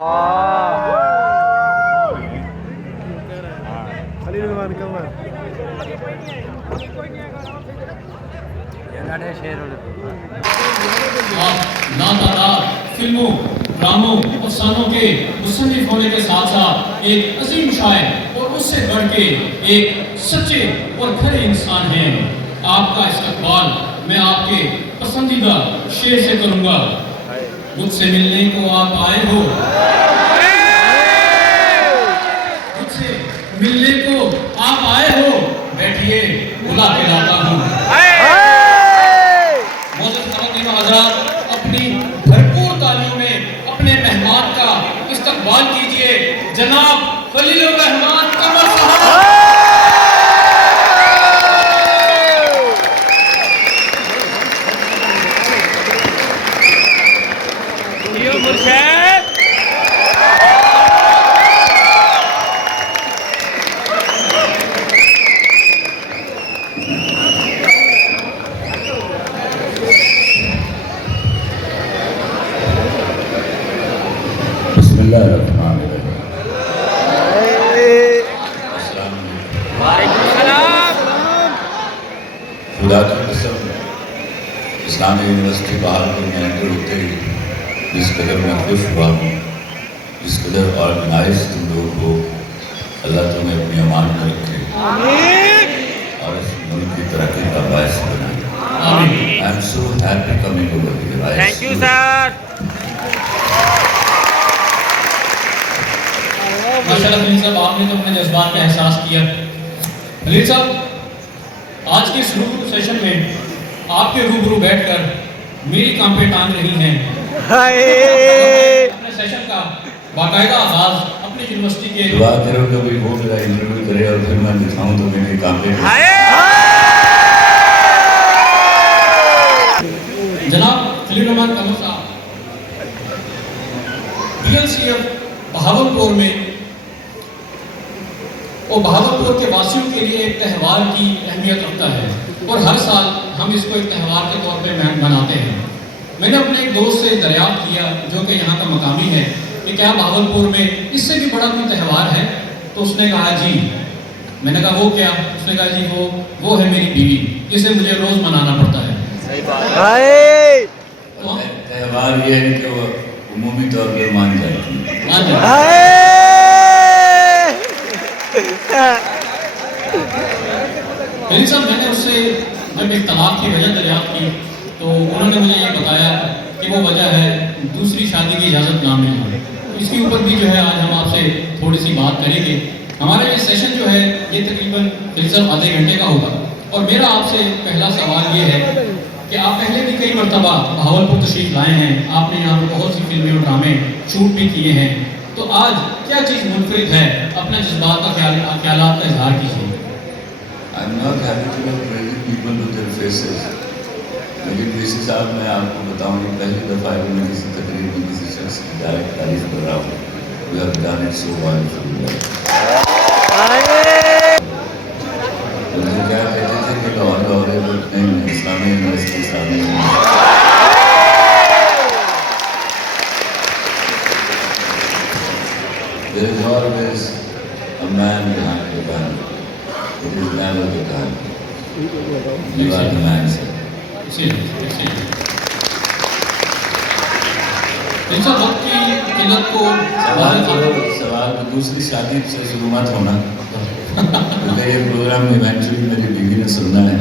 ناتعداد فلموں، ڈراموں، افسانوں کے مصنف ہونے کے ساتھ ساتھ ایک عظیم شاعر اور اس سے بڑھ کے ایک سچے اور کھرے انسان ہیں۔ آپ کا استقبال میں آپ کے پسندیدہ شعر سے کروں گا۔ مجھ سے ملنے کو آپ آئے ہو، مجھ سے ملنے کو آپ آئے ہو، بیٹھیے بلا کے لاتا ہوں۔ معزز خواتین و حضرات، اپنی بھرپور تالیوں میں اپنے مہمان کا استقبال کیجئے، جناب خلیل الرحمان قمر صاحب۔ خدا کی قسم، اسلامی یونیورسٹی بہارپور میں انٹر ہوتے ہی جس قدر میں خوش ہوا ہوں، جس قدر آرگنائز تم لوگ ہو، اللہ تمہیں اپنی امان میں رکھے اور اس ملک کی ترقی کا باعث بنائے۔ I am so happy coming over here. Thank you, sir. ماشاءاللہ خلیل صاحب، آپ نے تو اپنے جذبات کا احساس کیا۔ خلیل صاحب، آج کے اس روبرو سیشن میں آپ کے روبرو بیٹھ کر میری کانپیں ٹانگ رہی ہیں۔ اپنے سیشن کا باقاعدہ آغاز اپنی یونیورسٹی کے دعا کرو کہ کوئی وہ میرا انٹرویو کرے اور پھر میں دکھاؤں تو میری کانپیں۔ جناب خلیل الرحمان قمر صاحب BLCF بہاولپور میں اور بہاولپور کے واسیوں کے لیے ایک تہوار کی اہمیت رکھتا ہے، اور ہر سال ہم اس کو ایک تہوار کے طور پہ مناتے ہیں۔ میں نے اپنے ایک دوست سے دریافت کیا جو کہ یہاں کا مقامی ہے کہ کیا بہاولپور میں اس سے بھی بڑا کوئی تہوار ہے؟ تو اس نے کہا جی۔ میں نے کہا وہ کیا؟ اس نے کہا جی وہ ہے میری بیوی، جسے مجھے روز منانا پڑتا ہے۔ تہوار یہ ہے کہ وہ عمومی طور پر مان جاتی ہے۔ خلیل صاحب، میں نے اس سے جب اختلاف کی وجہ دریافت کی تو انہوں نے مجھے یہ بتایا کہ وہ وجہ ہے دوسری شادی کی اجازت نہ ملنا۔ اس کے اوپر بھی جو ہے آج ہم آپ سے تھوڑی سی بات کریں گے۔ ہمارا یہ سیشن جو ہے یہ تقریباً خلیل صاحب آدھے گھنٹے کا ہوگا، اور میرا آپ سے پہلا سوال یہ ہے کہ آپ پہلے بھی کئی مرتبہ بہاولپور تشریف لائے ہیں، آپ نے یہاں پر بہت سی فلمیں اور ڈرامے شوٹ بھی کیے ہیں، تو آج کیا چیز منفرد ہے؟ اپنے جذبات کا خیالات کا اظہار کیجیے۔ I'm not happy to have praising people with their faces. لیکن ویسی صاحب میں آپ کو بتاؤں کہ پہلی دفعہ ہے میں کسی تقریب میں کسی شخص کی ڈائریکٹ تعریف کر رہا ہوں۔ We have done it so wonderfully. مجھے کیا کہتے تھے کہ لاہور ہے بٹ نہیں، اسلامی یونیورسٹی اسلامی university. There is always a man behind the gun. It is never the gun. You are the man, sir. وقت کی قلت کو سوال دوسری شادی سے شروع مت ہونا، کیونکہ یہ پروگرام ایونچولی میری بیوی نے سننا ہے۔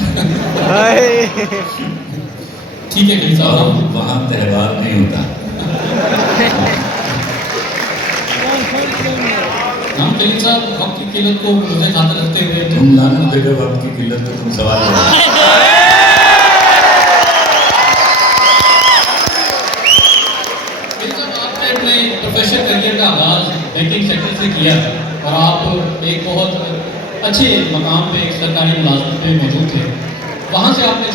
ٹھیک ہے خلیل صاحب، وہاں تہوار نہیں ہوتا۔ ہم خلیل صاحب وقت کی قلت کو مجھے خاطر رکھتے ہوئے تم لانا دے گا وقت کی قلت تو تم سوال کرو۔ پروفیشنل کریئر کا آغاز بینکنگ سیکٹر سے کیا، اور آپ ایک بہت اچھے مقام پہ ایک سرکاری ملازمت پہ موجود تھے، وہاں سے آپ نے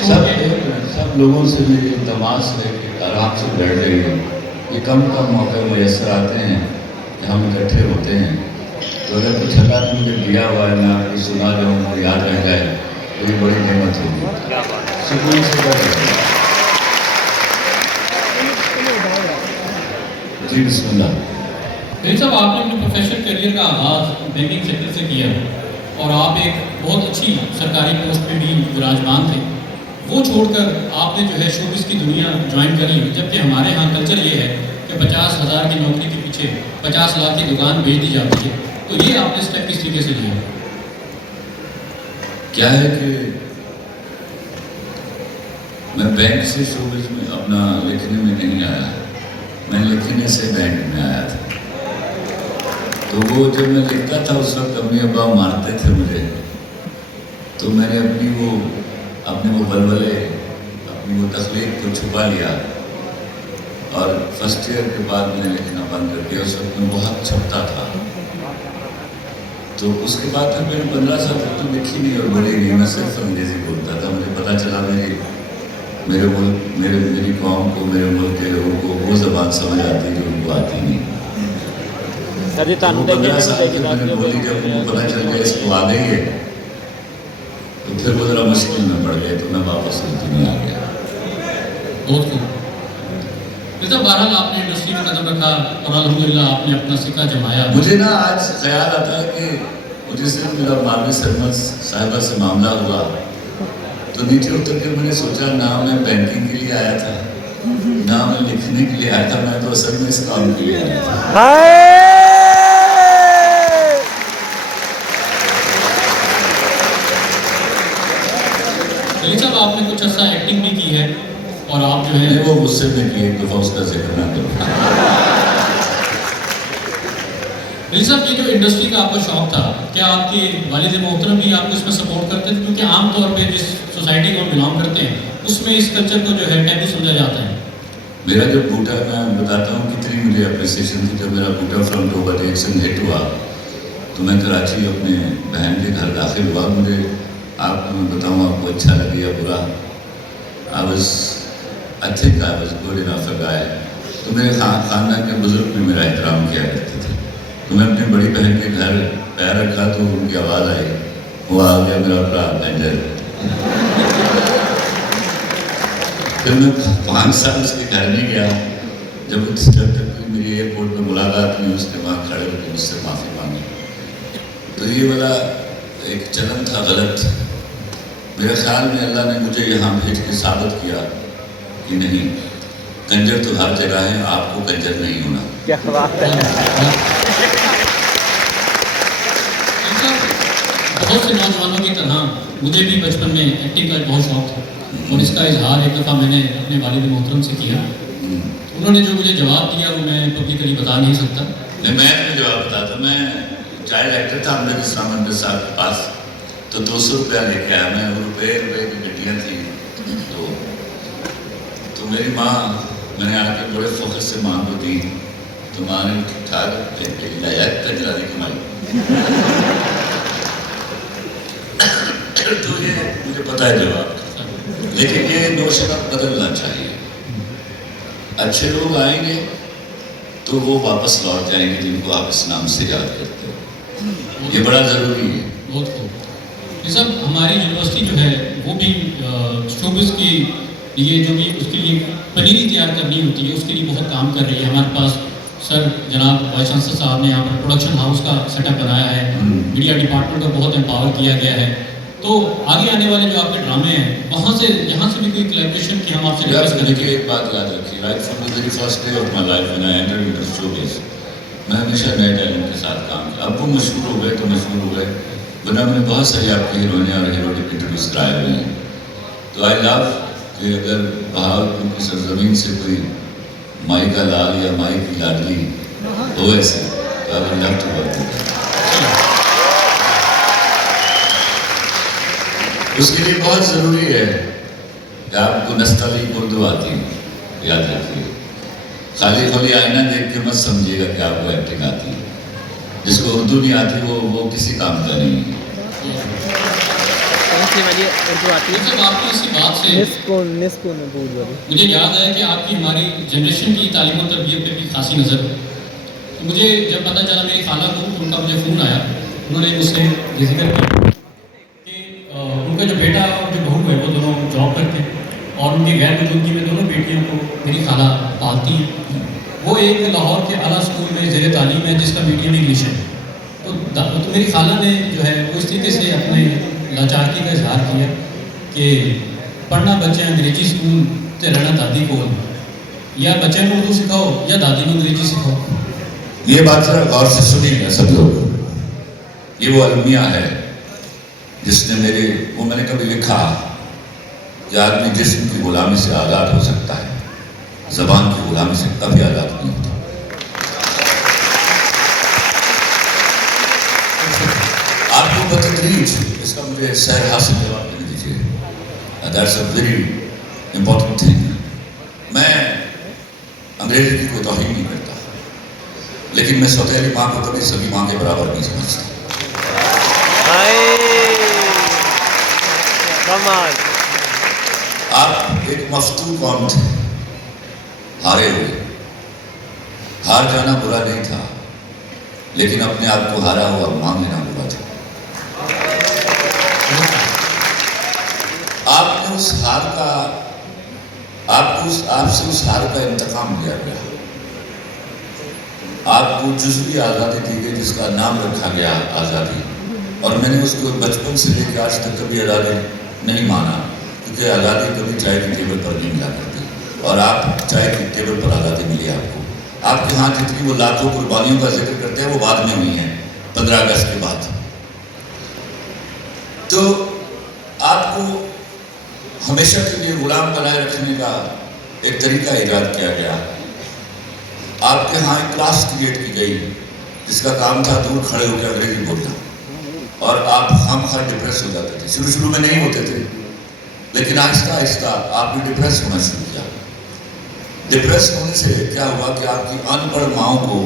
سب لوگوں سے میری تماس ہے کہ آرام سے بیٹھ رہی ہے۔ یہ کم موقع میسر آتے ہیں کہ ہم اکٹھے ہوتے ہیں، تو اگر کچھ اللہ نے مجھے دیا ہوا ہے میں آپ کو سنا جاؤں اور یاد رہ جائے تو یہ بڑی نعمت ہوگی۔ سکون سے بیٹھ جی بسم اللہ۔ میری صاحب آپ نے اپنے پروفیشنل کیریئر کا آغاز بینکنگ سیکٹر سے کیا اور آپ ایک بہت اچھی سرکاری پوسٹ پہ بھی وراجمان تھے. وہ چھوڑ کر آپ نے جو ہے شوبز کی دنیا جوائن کری, جبکہ ہمارے ہاں کلچر یہ ہے کہ 50,000 کی نوکری کے پیچھے 50 لاکھ کی دکان بیچ دی جاتی ہے. تو یہ آپ نے اسٹیپ کس طریقے سے لیا؟ کیا ہے کہ میں بینک سے شوبز میں اپنا لکھنے میں نہیں آیا, میں لکھنے سے بینک میں آیا تھا. تو وہ جب میں لکھتا تھا اس وقت امی ابا مارتے تھے مجھے, تو میں نے اپنے وہ بلبلے, اپنی وہ تخلیق کو چھپا لیا, اور فرسٹ ایئر کے بعد میں نے لکھنا بند کر دیا. اس وقت میں بہت چھپتا تھا, تو اس کے بعد پھر میں نے 15 سال تک تو لکھی نہیں اور بڑی نہیں, میں صرف انگریزی بولتا تھا. مجھے پتہ چلا میرے ملک, میری قوم کو, میرے ملک کے لوگوں کو وہ زبان سمجھ آتی جو ان کو آتی نہیں. 15 سال کی میں نے بولی, جب ان کو پتہ چل گیا اس کو آ گئی ہے تو پھر وہ ذرا مشکل میں پڑ گئے, تو میں واپس اردو میں آ گیا. بہت خوب. بہرحال آپ نے انڈسٹری میں قدم رکھا اور الحمدللہ آپ نے اپنا سکہ جمایا. مجھے نا آج خیال آتا ہے کہ مجھے صرف میرا مامی سرمد صاحبہ سے معاملہ ہوا تو نیچے اتر کے میں نے سوچا نہ میں بینکنگ کے لیے آیا تھا, نہ میں لکھنے کے لیے آیا تھا, میں تو اصل میں اس کام کے لیے آیا تھا. علی صاحب آپ نے کچھ عرصہ ایکٹنگ بھی کی ہے اور آپ جو ہے وہ غصے میں کی, ایک دفعہ اس کا ذکر نہ کرو. علی صاحب یہ جو انڈسٹری کا آپ کا شوق تھا, کیا آپ کے والد محترم بھی آپ کو اس میں سپورٹ کرتے تھے؟ کیونکہ عام طور پہ جس سوسائٹی کو بلانگ کرتے ہیں اس میں اس کلچر کو جو ہے ٹیبو سمجھا جاتا ہے. میرا جب بوٹا, میں بتاتا ہوں کتنی مجھے اپریسیشن تھی جب میرا بوٹا فرام ٹوبر ایکشن ہٹ ہوا تو میں کراچی اپنے بہن کے گھر داخل ہوا. مجھے آپ کو میں بتاؤں آپ کو اچھا لگے یا برا, I think I was good enough a guy. تو میرے خاندان کے بزرگ بھی میرا احترام کیا کرتے تھے. تو میں اپنی بڑی بہن کے گھر پیر رکھا تو ان کی آواز آئی, وہ آ گیا میرا برا بینجر. پھر میں 5 سال اس کے گھر نہیں گیا. جب میری ایئرپورٹ پہ ملاقات ہوئی, اس نے وہاں کھڑے ہو کے مجھ سے معافی مانگی. تو یہ والا ایک چلن تھا غلط. میرے خیال میں اللہ نے مجھے یہاں بھیج کے ثابت کیا کہ نہیں, کنجر تو ہر جگہ ہے, آپ کو کنجر نہیں ہونا. کیا بات ہے. بہت سے نوجوانوں کی طرح مجھے بھی بچپن میں ایکٹنگ کا بہت شوق تھا اور اس کا اظہار ایک دفعہ میں نے اپنے والد محترم سے کیا. انہوں نے جو مجھے جواب دیا وہ میں پبلکلی بتا نہیں سکتا. میں اپنے جواب بتاتا. میں چائلڈ ایکٹر تھا امجد اسلام احمد صاحب کے پاس, تو 200 روپیہ لے کے آیا. میں روپے کی گڈیاں تھیں تو میری ماں, میں نے آ کے بڑے فخر سے ماں کو دی تو ماں نے ٹھیک ٹھاک کنجرا دی کمائی. تو یہ مجھے پتہ ہے جواب, لیکن یہ نوشن اب بدلنا چاہیے. اچھے لوگ آئیں گے تو وہ واپس لوٹ جائیں گے جن کو آپ اس نام سے یاد کرتے ہو. یہ بڑا ضروری ہے. بہت خوب. یہ سب ہماری یونیورسٹی جو ہے وہ بھی شوبز کی یہ جو بھی اس کے لیے پنیری تیار کرنی ہوتی ہے اس کے لیے بہت کام کر رہی ہے. ہمارے پاس سر جناب وائس چانسلر صاحب نے یہاں پر پروڈکشن ہاؤس کا سیٹ اپ بنایا ہے, میڈیا ڈپارٹمنٹ کو بہت امپاور کیا گیا ہے. تو آگے آنے والے جو آپ کے ڈرامے ہیں وہاں سے یہاں سے بھی کوئی کلیبریشن کی ہم آپ سے ریکویسٹ کریں گے. ایک بات یاد رکھیے, right from the very first day of my life when I entered into showbiz, میں ہمیشہ نئے ٹیلنٹ کے ساتھ کام کیا. اب وہ مشہور ہو گئے تو مشہور ہو گئے, ورنہ میں نے بہت ساری آپ کی ہیروئنیں اور ہیرو انٹروڈیوس کرائے ہوئے ہیں. تو آئی لو کہ اگر بہاولپور کی سرزمین سے کوئی مائی کا لال یا مائی کی لاڈلی ہو ایسے تو I would love to work with them. اس کے لیے بہت ضروری ہے کہ آپ کو نستعلیق اردو آتی ہے, یاد رکھیے. خالی خالی آئینہ دیکھ کے مت سمجھیے گا کہ آپ کو ایکٹنگ آتی ہے. جس کو اردو نہیں آتی وہ کسی کام کا نہیں ہے. اردو آتی ہے. جب آپ کی اسی بات سے مجھے یاد ہے کہ آپ کی ہماری جنریشن کی تعلیم و تربیت پہ بھی خاصی نظر ہے. مجھے جب پتہ چلا میری خالہ کو, ان کا مجھے فون آیا, انہوں نے مجھ سے یہ ذکر کیا کہ ان کا جو بیٹا اور جو بہو ہے وہ دونوں جاب کرتے ہیں اور ان کی غیر موجودگی میں دونوں بیٹیوں کو میری خالہ پالتی ہیں. وہ ایک لاہور کے اعلیٰ اسکول میں زیر تعلیم ہے جس کا میڈیم انگلش ہے. تو میری خالہ نے جو ہے وہ اس طریقے سے اپنے لاچارگی کا اظہار کیا کہ پڑھنا بچے انگریزی اسکول سے رہنا دادی کو یا بچے کو اردو سکھاؤ یا دادی کو انگریزی سکھاؤ. یہ بات ذرا غور سے سنیے سب لوگ. یہ وہ المیہ ہے جس نے میں نے کبھی لکھا کہ آدمی جسم کی غلامی سے آزاد ہو سکتا ہے، زبان کی غلامی سے کبھی آزاد نہیں ہوتا. آپ کو بتدریج اس کا مجھے سیر حاصل جواب دے دیجیے. That's a very important thing. میں انگریزی کی کوئی توہین نہیں کرتا، لیکن میں سوتیلی ماں کو کبھی سبھی ماں کے برابر نہیں سمجھتا. آپ ایک مفتون قوم تھے، ہارے ہوئے. ہار جانا برا نہیں تھا، لیکن اپنے آپ کو ہارا ہوا مان لینا برا تھا. آپ سے اس ہار کا انتقام لیا گیا. آپ کو جزوی آزادی دی گئی جس کا نام رکھا گیا آزادی، اور میں نے اس کو بچپن سے لے کے آج تک کبھی آزادی نہیں مانا، کیونکہ آزادی کبھی چائے کی ٹیبل پر نہیں ملا کرتی، اور آپ چائے کی ٹیبل پر آزادی ملی آپ کو. آپ کے ہاں جتنی وہ لاکھوں قربانیوں کا ذکر کرتے ہیں وہ بعد میں ہوئی ہیں 15 اگست کے بعد. تو آپ کو ہمیشہ کے لیے غلام بنائے رکھنے کا ایک طریقہ ایجاد کیا گیا. آپ کے ہاں ایک کلاس کریٹ کی گئی جس کا کام تھا دور کھڑے ہو کے انگریزی بولنا، اور آپ خواہ ڈپریس ہو جاتے تھے. شروع میں نہیں ہوتے تھے، لیکن آہستہ آہستہ آپ نے ڈپریس ہونا شروع کیا. ڈپریس ہونے سے کیا ہوا کہ آپ کی ان پڑھ ماؤں کو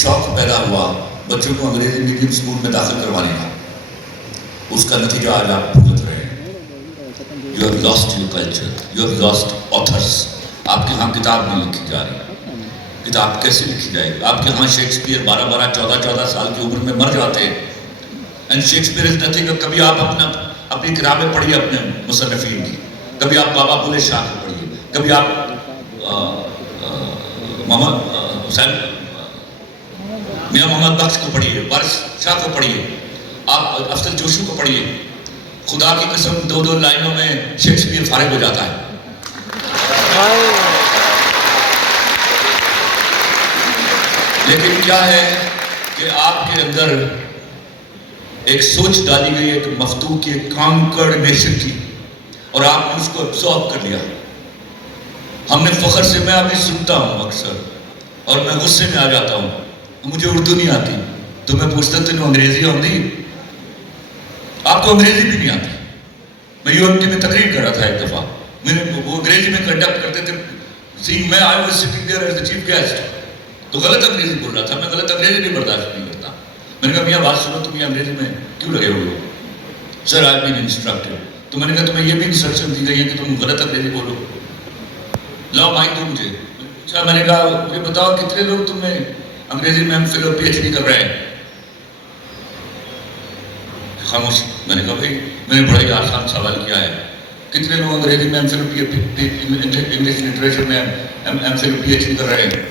شوق پیدا ہوا بچوں کو انگریزی میڈیم اسکول میں داخل کروانے کا. اس کا نتیجہ آج آپ بھگت رہے ہیں. You have lost your culture, you have lost authors. آپ کے ہاں کتاب نہیں لکھی جا رہی. کتاب کیسے لکھی جائے گی؟ آپ کے ہاں شیکسپیئر 12 14 سال کی عمر میں مر جاتے ہیں. And Shakespeare is nothing. کبھی آپ اپنی کتابیں پڑھیے اپنے مصنفین کی. کبھی آپ بابا بلے شاہ کو پڑھیے، کبھی آپ میاں محمد بخش کو پڑھیے، وارث شاہ کو پڑھیے، آپ افضل جوشی کو پڑھیے. خدا کی قسم 2 لائنوں میں شیکسپیئر فارغ ہو جاتا ہے. لیکن کیا ہے کہ آپ کے اندر ایک سوچ ڈالی گئی ایک مفتو کی، ایک کانکرڈ نیشن کی، اور آپ نے اس کو ابزارب کر لیا. ہم نے فخر سے، میں ابھی سنتا ہوں اکثر اور میں غصے میں آ جاتا ہوں، مجھے اردو نہیں آتی، تو میں پوچھتا تینوں انگریزی آتی؟ آپ کو انگریزی بھی نہیں آتی. میں UMT میں تقریر کر رہا تھا ایک دفعہ، وہ انگریزی میں کنڈکٹ کرتے تھے. میں I was sitting there as the chief guest, تو غلط انگریزی بول رہا تھا. میں غلط انگریزی نہیں برداشت نہیں کرتا. میں نے کہا میاں بات سنو، تم یہ انگریزی میں کیوں لگے ہوئے ہو؟ سر آئی بین انسٹرکٹڈ. تو میں نے کہا تمہیں یہ بھی انسٹرکشن دی گئی ہے کہ تم غلط انگریزی بولو، لاؤ مائک دو مجھے. اچھا، میں نے کہا مجھے بتاؤ کتنے لوگ تم نے انگریزی میں ایم فل اور PhD کر رہے ہیں؟ خاموش. میں نے کہا بھائی میں نے بڑا ہی آسان سوال کیا ہے، کتنے لوگ انگریزی میں ایم فل انگلش لٹریچر میں ایم فل PhD کر رہے ہیں؟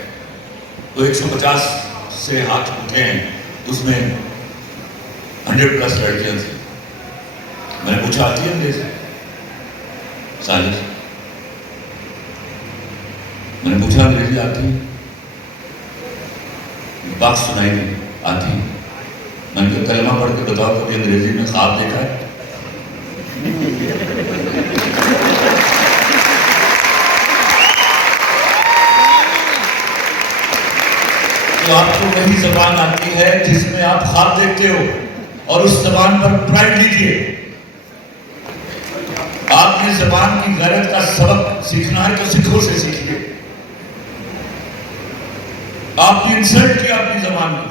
تو 150 سے ہاتھ اٹھے ہیں، اس میں 100+ لڑکیاں تھیں. میں نے پوچھا آتی ہے انگریزی؟ ساری. میں نے پوچھا انگریزی آتی ہے؟ بات سنائی دی آتی. میں نے کہا کلمہ پڑھ کے بتاؤ کبھی انگریزی میں خواب دیکھا ہے؟ تو آپ کو وہی زبان آتی ہے جس میں آپ خواب دیکھتے ہو، اور اس زبان پر پرائڈ لیجیے. آپ نے زبان کی غیرت کا سبق سیکھنا ہے تو سکھوں سے سیکھیے. آپ نے انسلٹ کیا اپنی زبان کو.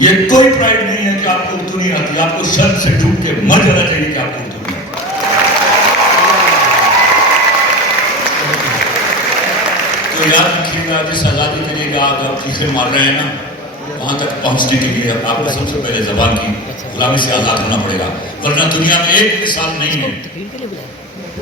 یہ کوئی پرائڈ نہیں ہے کہ آپ کو اردو نہیں آتی. آپ کو شرم سے ڈوب کے مر جانا چاہیے کہ آپ کو اردو نہیں آتی. تو یاد رکھیے گا، جس آزادی کے لیے آج آپ چیخیں مار رہے ہیں نا، وہاں تک پہنچنے کے لیے آپ کو سب سے پہلے زبان کی غلامی سے آزاد ہونا پڑے گا، ورنہ دنیا میں ایک مثال نہیں ہے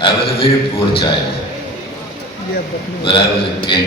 I was a very poor child, but I was a king.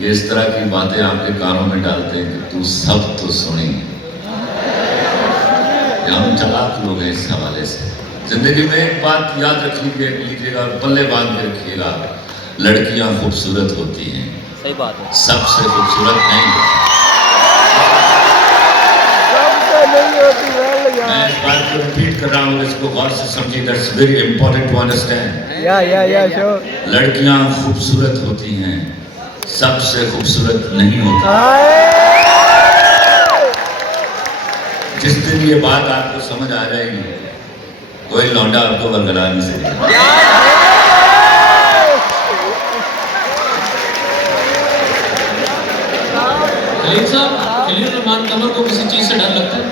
یہ اس طرح کی باتیں آپ کے کانوں میں ڈالتے ہیں کہ تو سب تو سنیں. ہم چلاک لوگ ہیں اس حوالے سے. زندگی میں ایک بات یاد رکھیے لیجیے گا, پلے باندھ کے رکھیے گا, لڑکیاں خوبصورت ہوتی ہیں, صحیح بات ہے. سب سے خوبصورت نہیں ہوتی. میں اس بات کو ریپیٹ کر رہا ہوں, اس کو غور سے سمجھیے. That's very important to understand. لڑکیاں خوبصورت ہوتی ہیں, سب سے خوبصورت نہیں ہوتی. جس دن یہ بات آپ کو سمجھ آ جائے گی, کوئی لونڈا آپ کو ورگلا نہیں سکے. خلیل صاحب, خلیل الرحمان قمر کو کسی چیز سے ڈر لگتا ہے؟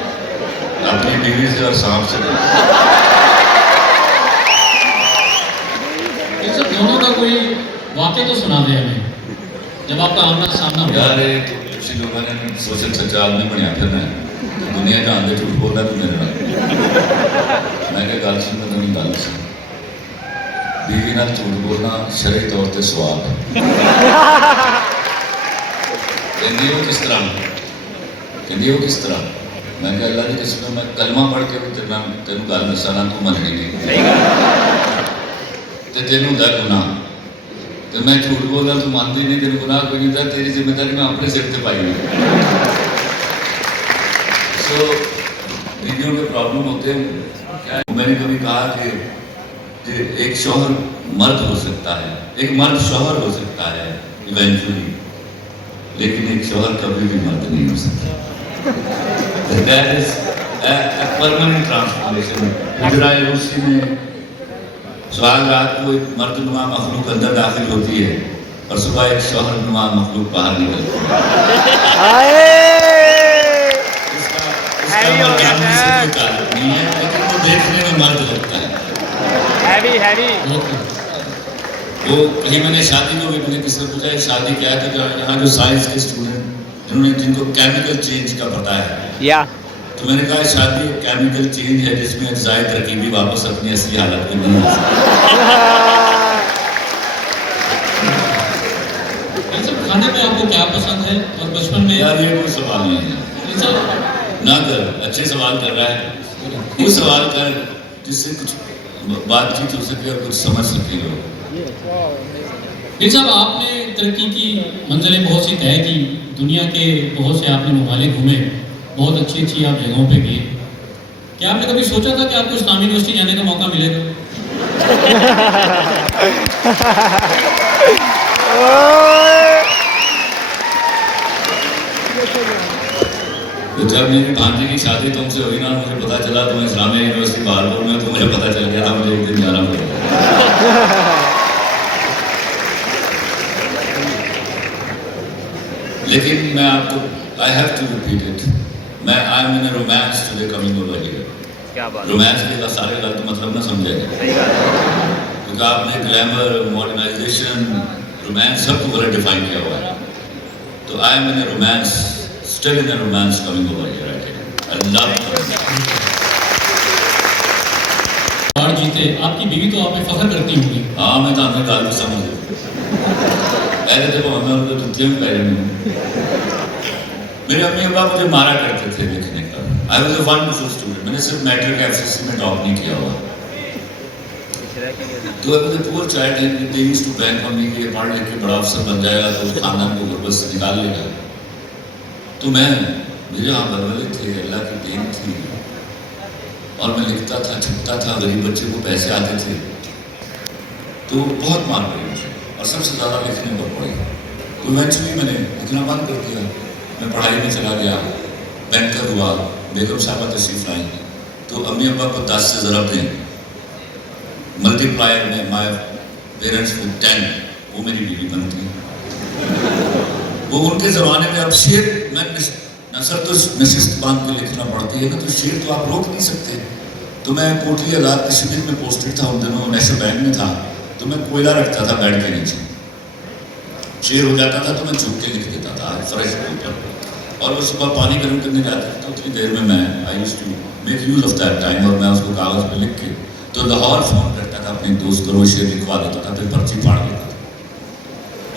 اپنی بیوی سے اور سانپ سے. خلیل صاحب, دونوں کا کوئی واقعہ تو سنا دے ہمیں, جب آپ کا آمنا سامنا ہوا. یار تو کچھ لوگوں نے سوچا سچا آدمی بنیا پھرنا ہے, دنیا جان دے جھوٹ بولنا تو میرے نال. میں کہ گل سن میں نہیں گل سن. بیوی نال جھوٹ بولنا شرعی طور تے ثواب ہے. کہندی ہو کس طرح, کہندی ہو کس طرح. میں کہ اللہ کی قسم میں کلمہ پڑھ کے بھی تینوں گل دسانا تو مننی نہیں, تے تینوں ہوندا گناہ. تو میں جھوٹ بولنا تو مانتی نہیں, تینوں گناہ کوئی نہیں ہوتا. تیری ذمہ داری میں اپنے سر تے پائی ہوئی. سو بیویوں کے پرابلم ہوتے ہیں. میں نے کبھی کہا کہ ایک شوہر مرد ہو سکتا ہے, ایک مرد شوہر ہو سکتا ہے ایونچولی, لیکن ایک شوہر کبھی بھی مرد نہیں ہو سکتا. That is a permanent transformation. حجرہ روسی میں سوال رات کو ایک مرد نما مخلوق اندر داخل ہوتی ہے اور صبح ایک شوہر نما مخلوق باہر نکلتی ہے. اس کا مرد سے کوئی تعلق نہیں ہے, لیکن وہ دیکھنے میں مرد لگتا ہے. وہ کہیں میں نے شادی کو بھی, میں نے کسی سے پوچھا شادی کیا ہے, تو یہاں جو سائنس کے اسٹوڈنٹ جنہوں نے جن کو کیمیکل چینج کا پتہ ہے, تو میں نے کہا شادی ایک کیمیکل چینج ہے جس میں اجزائے ترکیبی واپس اپنی اصلی حالت میں نہیں آ سکتی. کھانے میں آپ کو کیا پسند ہے اور بچپن میں؟ یار یہ کوئی سوال نہیں ہے, نہ کر. اچھے سوال کر رہا ہے, وہ سوال کر جس سے کچھ بات چیت ہو سکے اور کچھ سمجھ سکے لوگ. خلیل صاحب, آپ نے ترقی کی منزلیں بہت سی طے کی, دنیا کے بہت سے آپ نے ممالک گھومے, بہت اچھی اچھی آپ جگہوں پہ گئے. کیا آپ نے کبھی سوچا تھا کہ آپ کو اسلامی یونیورسٹی جانے کا موقع ملے گا؟ جب میری بھانجی کی شادی تم سے ہوئی نا, مجھے پتا چلا تم اسلامیہ یونیورسٹی بہارپور میں, تو مجھے پتا چل گیا تھا مجھے ایک دن جانا پڑے گا. لیکن میں آپ کو I have to repeat it. میں I am in a romance today coming over here. Romance کے سارے غلط مطلب نہ سمجھے گا, کیونکہ آپ نے گلیمر, ماڈرنائزیشن, رومانس سب کو غلط ڈیفائن کیا ہوا ہے. تو I am in a romance, still in a romance coming over here. I love it. اور جیتے, آپ کی بیوی تو آپ پہ فخر کرتی ہوگی. ہاں, میں تو آپ نے گال بھی سمجھ لوں. پہلے دیکھو ہمیں ان کو جتیاں بھی پہلے نہیں. میرے امی ابا مجھے مارا کرتے تھے لکھنے کا. I was a wonderful student. میں نے صرف میٹرک FCC میں ٹاپ نہیں کیا ہوا. تو I was a poor child and they used to bank on me کہ یہ پڑھ لکھ کے بڑا افسر بن جائے گا تو خاندان کو غربت سے نکال لے گا. تو میرے یہاں بلولے تھے, اللہ کی دین تھی, اور میں لکھتا تھا, چھپتا تھا, غریب بچے کو پیسے آتے تھے. تو بہت مار پڑی مجھے, اور سب سے زیادہ لکھنے پر پڑی. تو ایونچولی میں نے لکھنا بند کر دیا. میں پڑھائی میں چلا گیا, بینکر ہوا. بیگم صاحبہ تشریف لائیں تو امی ابا کو 10 سے ضرب دیں, ملٹی پلائر میں مائی پیرنٹس کو 10, وہ میری بیوی بنتی. وہ ان کے زمانے میں اب شعر میں نثر تو نشست باندھ کے لکھنا پڑتی ہے نا, تو شعر تو آپ روک نہیں سکتے. تو میں کوٹلی آزاد کے شبر میں پوسٹڈ تھا, ان دنوں نیشنل بینک میں تھا. تو میں کوئلہ رکھتا تھا بیڈ کے نیچے, شعر ہو جاتا تھا تو میں چھپ کے لکھ دیتا تھا فرش کے اوپر. اور وہ صبح پانی گرم کرنے جاتے تھے تو اتنی دیر میں I used to make use of that time, اور میں اس کو کاغذ پہ لکھ کے تو لاہور فون کرتا تھا اپنے دوست کو, وہ شعر لکھوا دیتا تھا, پھر پرچی پھاڑ دیتا تھا.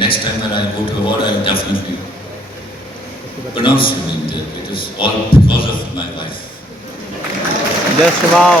next time when I go to award I'll definitely pronounce your name there. It is all because of my wife. Just wow.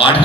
8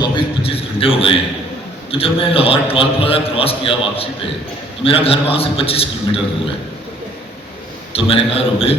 24-25 گھنٹے ہو گئے ہیں. تو جب میں لاہور ٹول پلازا کراس کیا واپسی پہ تو میرا گھر وہاں سے 25 کلومیٹر دور ہے. تو میں نے کہا روبے